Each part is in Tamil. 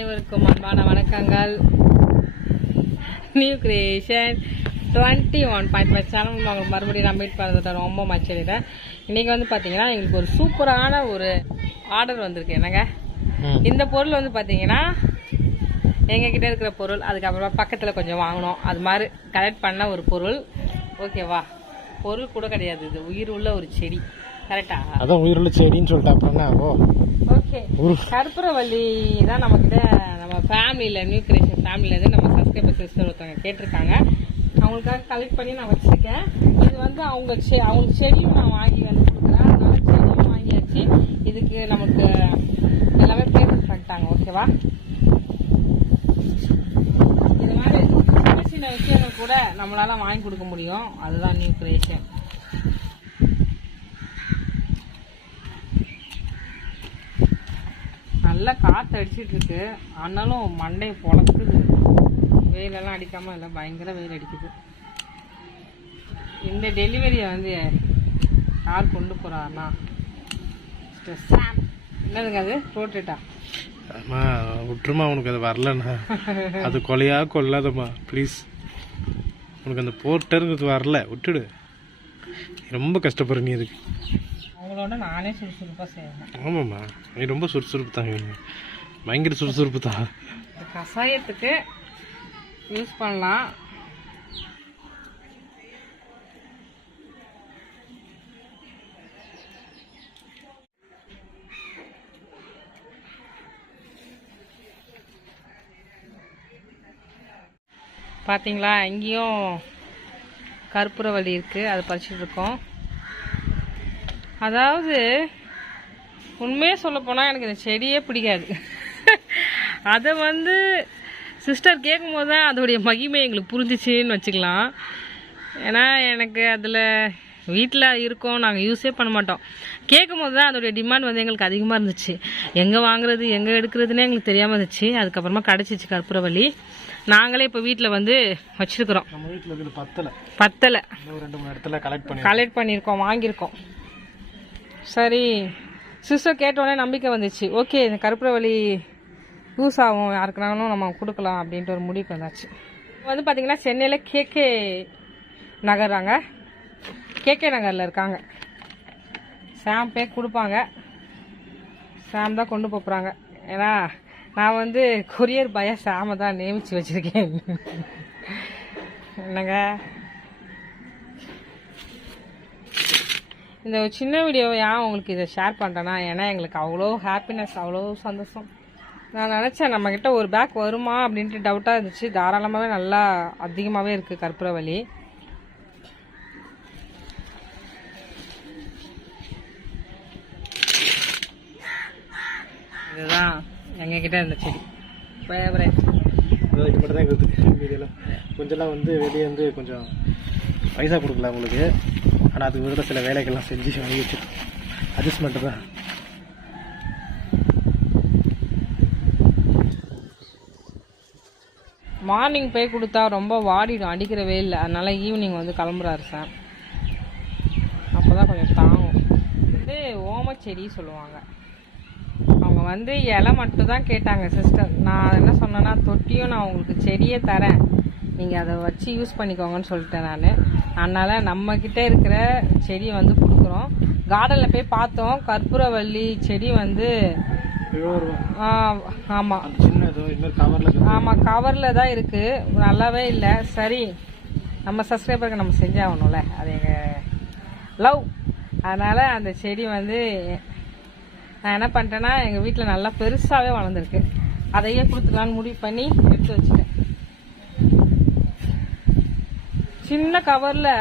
வணக்கங்கள். New creation twenty one point five channel உங்களுக்கு மறுபடியும் நான் மீட் பண்ணுறது ரொம்ப மச்சிடுறேன் இன்றைக்கி வந்து பார்த்தீங்கன்னா எங்களுக்கு ஒரு சூப்பரான ஒரு ஆர்டர் வந்திருக்கு. என்னங்க? இந்த பொருள் வந்து பார்த்தீங்கன்னா எங்ககிட்ட இருக்கிற பொருள் அதுக்கப்புறமா பக்கத்தில் கொஞ்சம் வாங்கினோம் அது மாதிரி கலெக்ட் பண்ண ஒரு பொருள். ஓகேவா பொருள் கூட கிடையாது. இது உயிர் உள்ள ஒரு செடி. கரெக்டா அதான் உயிருள்ள செடின்னு சொல்லிட்டு அப்புறம் என்ன ஆகும்? கற்பூரவள்ளி தான் நம்மக்கிட்ட நம்ம ஃபேமிலியில் நியூ கிரியேஷன் ஃபேமிலியிலேருந்து நம்ம சப்ஸ்கிரைபர் சிஸ்டர் ஒருத்தவங்க கேட்டிருக்காங்க. அவங்களுக்காக கலெக்ட் பண்ணி நான் வச்சுருக்கேன். இது வந்து அவங்க செ அவங்களுக்கு செடியும் நான் வாங்கி வந்து கொடுக்குறேன். அதனால செடியும் வாங்கியாச்சு. இதுக்கு நமக்கு எல்லாமே பேமெண்ட் பண்ணிட்டாங்க ஓகேவா? இது மாதிரி சின்ன சின்ன விஷயங்கள் கூட நம்மளால வாங்கி கொடுக்க முடியும். அதுதான் நியூ கிரியேஷன் நல்லா காற்று அடிச்சிட்டு இருக்கு ஆனாலும் மண்டையை பொழக்குது. வெயிலெல்லாம் அடிக்காமல் இல்லை பயங்கர வெயில் அடிக்குது. இந்த டெலிவரியை வந்து யார் கொண்டு போறாருன்னா என்னதுங்க அது? போட்டுட்டா? அம்மா விட்டுருமா உனக்கு அது வரலண்ணா. அது கொலையா கொல்லாதம்மா. ப்ளீஸ் உனக்கு அந்த போர்ட்டருங்கிறது வரல. விட்டுடு. ரொம்ப கஷ்டப்படுற நீ அதுக்கு. அவங்களோட நானே சுறுசுறுப்பாக செய்வேன். ஆமாம்மா. நீ ரொம்ப சுறுசுறுப்பு தான் பயங்கர சுறுசுறுப்பு தான். இந்த கஷாயத்துக்கு யூஸ் பண்ணலாம். பார்த்தீங்களா இங்கேயும் கற்பூரவள்ளி இருக்குது அதை பறிச்சுட்டு இருக்கோம். அதாவது உண்மையே சொல்ல போனால் எனக்கு இந்த செடியே பிடிக்காது. அதை வந்து சிஸ்டர் கேட்கும்போது தான் அதோடைய மகிமை எங்களுக்கு புரிஞ்சிச்சின்னு வச்சுக்கலாம். ஏன்னா எனக்கு அதில் வீட்டில் இருக்கோம் நாங்கள் யூஸே பண்ண மாட்டோம். கேட்கும்போது தான் அதோடைய டிமாண்ட் வந்து எங்களுக்கு அதிகமாக இருந்துச்சு. எங்கே வாங்குறது எங்கே எடுக்கிறதுனே எங்களுக்கு தெரியாமல் இருந்துச்சு. அதுக்கப்புறமா கிடச்சிச்சு கற்பூரவள்ளி நாங்களே இப்போ வீட்டில் வந்து வச்சுருக்குறோம். நம்ம வீட்டில் இருக்கிறது பத்தலை. பத்தலை. ரெண்டு மூணு இடத்துல கலெக்ட் பண்ணி கலெக்ட் பண்ணியிருக்கோம் வாங்கியிருக்கோம். சரி. சிஸ்டர் கேட்டோடனே நம்பிக்கை வந்துச்சு. ஓகே இந்த கருப்புரவழி யூஸ் ஆகும். யாருக்குனாலும் நம்ம கொடுக்கலாம் அப்படின்ட்டு ஒரு முடிவுக்கு வந்தாச்சு. வந்து பார்த்தீங்கன்னா சென்னையில் கேகே நகர்றாங்க. கேகே நகரில் இருக்காங்க. சாம் பே கொடுப்பாங்க. சாம் தான் கொண்டு போகிறாங்க ஏன்னா நான் வந்து கொரியர் பாயா சாமை தான் நியமித்து வச்சுருக்கேன். என்னங்க? இந்த சின்ன வீடியோவை ஏன் உங்களுக்கு இதை ஷேர் பண்ணுறேன்னா ஏன்னா எங்களுக்கு அவ்வளோ ஹாப்பினஸ் அவ்வளோ சந்தோஷம். நான் நினச்சேன் நம்மக்கிட்ட ஒரு பேக் வருமா அப்படின்ட்டு டவுட்டாக இருந்துச்சு. தாராளமாகவே நல்லா அதிகமாகவே இருக்குது கற்பூரவலி இதுதான் எங்ககிட்ட இருந்த செடி. இது மட்டும் தான் கொஞ்சம்லாம் வந்து வெளியே வந்து கொஞ்சம் பைசா கொடுக்கல உங்களுக்கு. ஆனால் அதுக்கு விட சில வேலைகள்லாம் செஞ்சு வாங்கி வச்சுருக்கோம். அட்ஜஸ்ட்மெண்ட்டு தான். மார்னிங் போய் கொடுத்தா ரொம்ப வாடிடும் அடிக்கிற வெயில் அதனால் ஈவினிங் வந்து கிளம்புறாரு சார் அப்போ தான் கொஞ்சம் தாங்கும். வந்து ஓமச்செடி சொல்லுவாங்க. அவங்க வந்து இலை மட்டும் தான் கேட்டாங்க சிஸ்டர் நான் என்ன சொன்னேன்னா தொட்டியும் நான் உங்களுக்கு செடியே தரேன். நீங்கள் அதை வச்சு யூஸ் பண்ணிக்கோங்கன்னு சொல்லிட்டேன் நான். அதனால் நம்மக்கிட்ட இருக்கிற செடியை வந்து கொடுக்குறோம். கார்டனில் போய் பார்த்தோம். கற்பூரவள்ளி செடி வந்து ஆமாம் ஆமாம் கவரில் தான் இருக்குது நல்லாவே இல்லை. சரி நம்ம சப்ஸ்கிரைபருக்கு நம்ம செஞ்சாகணும்ல. அது எங்கள் லவ் அதனால் அந்த செடி வந்து நான் என்ன பண்ணிட்டேன்னா எங்கள் வீட்டில் நல்லா பெருசாகவே வளர்ந்துருக்கு. அதையே கொடுத்துக்கலான்னு முடிவு பண்ணி எடுத்து வச்சுட்டேன். சின்ன கவரில்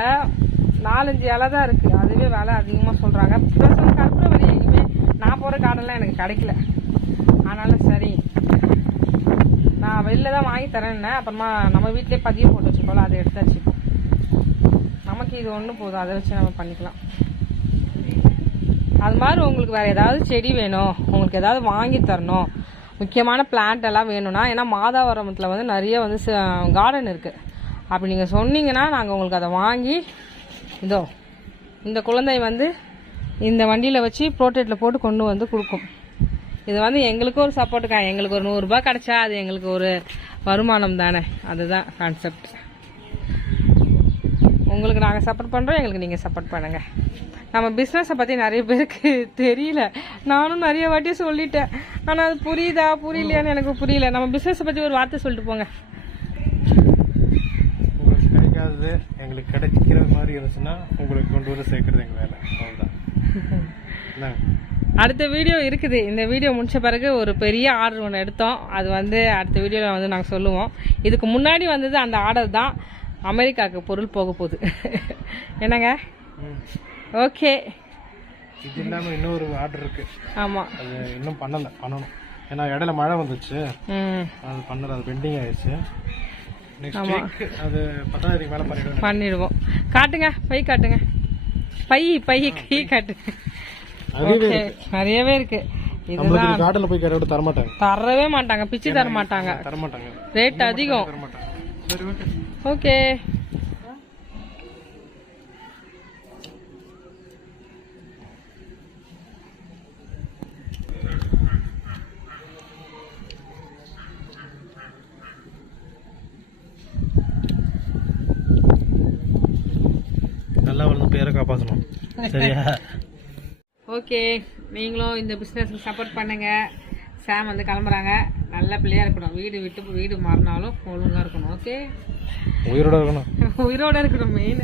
நாலஞ்சு இலை தான் இருக்குது அதுவே விலை அதிகமாக சொல்கிறாங்க ப்ளஸ் வந்து கற்பூரவள்ளி எங்கேயுமே நான் போகிற கார்டன்லாம் எனக்கு கிடைக்கல. அதனால சரி. நான் வெளில தான் வாங்கி தரேன்னேன் அப்புறமா நம்ம வீட்டிலே பதியம் போட்டு வச்சுக்கோல அதை எடுத்தாச்சு நமக்கு இது ஒன்றும் போதும். அதை வச்சு நம்ம பண்ணிக்கலாம். அது மாதிரி உங்களுக்கு வேறு ஏதாவது செடி வேணும். உங்களுக்கு ஏதாவது வாங்கி தரணும். முக்கியமான பிளான்ட் எல்லாம் வேணும்னா ஏன்னா மாதாவரமத்தில் வந்து நிறைய வந்து கார்டன் இருக்குது அப்படி நீங்கள் சொன்னீங்கன்னா நாங்கள் உங்களுக்கு அதை வாங்கி இதோ இந்த குழந்தை வந்து இந்த வண்டியில் வச்சு ப்ரோட்டேட்டில் போட்டு கொண்டு வந்து கொடுக்கும். இது வந்து எங்களுக்கும் ஒரு சப்போர்ட்டுக்கா எங்களுக்கு ஒரு நூறுரூபா கிடைச்சா அது எங்களுக்கு ஒரு வருமானம் தானே? அதுதான் கான்செப்ட் உங்களுக்கு நாங்கள் சப்போர்ட் பண்ணுறோம் எங்களுக்கு நீங்கள் சப்போர்ட் பண்ணுங்கள் நம்ம பிஸ்னஸை பற்றி நிறைய பேருக்கு தெரியல. நானும் நிறைய வாட்டி சொல்லிட்டேன். ஆனால் அது புரியுதா? புரியலையான்னு எனக்கு புரியல. நம்ம பிஸ்னஸை பற்றி ஒரு வார்த்தை சொல்லிட்டு போங்க. கிடைக்காதது எங்களுக்கு கிடைக்கிற மாதிரி இருந்துச்சுன்னா உங்களுக்கு கொண்டு வர சேர்க்கறது எங்கள் வேலை. அவ்வளோதான் அடுத்த வீடியோ இருக்குது. இந்த வீடியோ முடிச்ச பிறகு ஒரு பெரிய ஆர்டர் ஒன்று எடுத்தோம். அது வந்து அடுத்த வீடியோவில் வந்து நாங்கள் சொல்லுவோம். இதுக்கு முன்னாடி வந்தது அந்த ஆர்டர் தான் அமெரிக்காவுக்கு பொருள் போக போகுது. என்னங்க. ஓகே. இது இல்லாமல் இன்னொரு ஆர்டர் இருக்கு. ஆமாம் அது இன்னும் பண்ணலை பண்ணணும். ஏன்னா இடையில மழை வந்துச்சு. அது பண்ணல அது பெண்டிங் ஆயிடுச்சு. வீக் அது பண்ணிடுவோம். காட்டுங்க பை காட்டுங்க. பை பை கை காட்டுங்க ஓகே நிறையவே இருக்கு. நம்மளுக்கு இதுதான். இது காட்டில் போய் கேட்ட தர மாட்டாங்க தரவே மாட்டாங்க பிச்சு தர மாட்டாங்க தர மாட்டாங்க ரேட் அதிகம். ஓகே சரியா? ஓகே நீங்களும் இந்த பிஸ்னஸ்க்கு சப்போர்ட் பண்ணுங்க. சாம் வந்து கிளம்புறாங்க. நல்ல பிள்ளையா இருக்கணும். வீடு விட்டு வீடு மாறினாலும் ஒழுங்கா இருக்கணும் ஓகே? உயிரோட இருக்கணும். உயிரோட இருக்கணும் மெயின்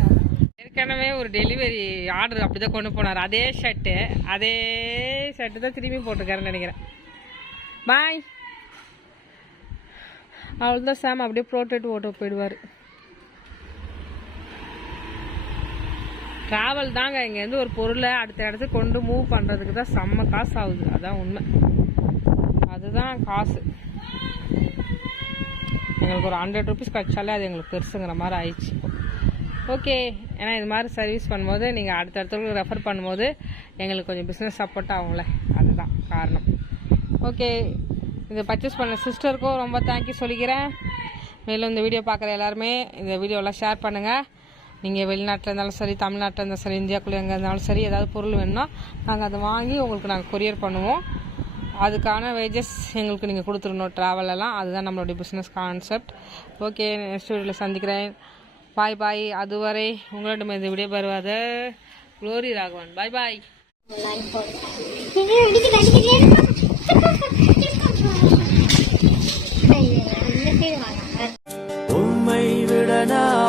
ஏற்கனவே ஒரு டெலிவரி ஆர்டர் அப்படிதான் கொண்டு போனார். அதே ஷர்ட்டு அதே ஷர்ட்டு தான் திரும்பி போட்டிருக்காருன்னு நினைக்கிறேன். பாய் அவ்வளோதான் சாம் அப்படியே ப்ரோட்டேட் ஓட்ட போயிடுவார். ட்ராவல் தாங்க இங்கேருந்து ஒரு பொருளை அடுத்த இடத்துக்கு கொண்டு மூவ் பண்ணுறதுக்கு தான் செம்ம காசு ஆகுது. அதான் உண்மை. அதுதான் காசு. எங்களுக்கு ஒரு ஹண்ட்ரட் ருபீஸ் கிடைச்சாலே அது எங்களுக்கு பெருசுங்கிற மாதிரி ஆயிடுச்சு ஓகே ஏன்னா இது மாதிரி சர்வீஸ் பண்ணும்போது நீங்கள் அடுத்த இடத்துக்கு ரெஃபர் பண்ணும்போது எங்களுக்கு கொஞ்சம் பிஸ்னஸ் சப்போர்ட் ஆகும்ல. அதுதான் காரணம். ஓகே இதை பர்ச்சேஸ் பண்ண சிஸ்டருக்கும் ரொம்ப தேங்க்யூ சொல்லிக்கிறேன். மேலும் இந்த வீடியோ பார்க்குற எல்லாருமே இந்த வீடியோலாம் ஷேர் பண்ணுங்கள் நீங்கள் வெளிநாட்டில் இருந்தாலும் சரி தமிழ்நாட்டில் இருந்தாலும் சரி இந்தியாக்குள்ளே எங்கே இருந்தாலும் சரி ஏதாவது பொருள் வேணும்னா நாங்கள் அதை வாங்கி உங்களுக்கு நாங்கள் கொரியர் பண்ணுவோம். அதுக்கான வேஜஸ் எங்களுக்கு நீங்கள் கொடுத்துடணும். ட்ராவலெல்லாம் எல்லாம் அதுதான் நம்மளுடைய பிஸ்னஸ் கான்செப்ட் ஓகே நெக்ஸ்ட் வீடியோவில் சந்திக்கிறேன். பாய் பாய் அதுவரை உங்களிடம் மீது விடைய வருவாத குளோரி ராகவன். பாய் பாய் உம்மை விட நான்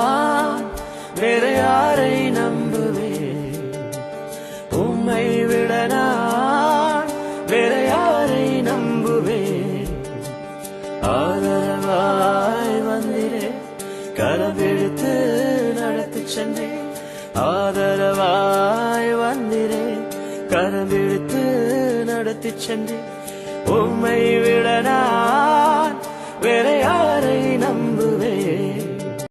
கரபிடித்து நடத்தி சென்றேன் ஆதரவாய் வந்திரேன் கரபிடித்து நடத்தி சென்றேன் உம்மை விட நான் வேற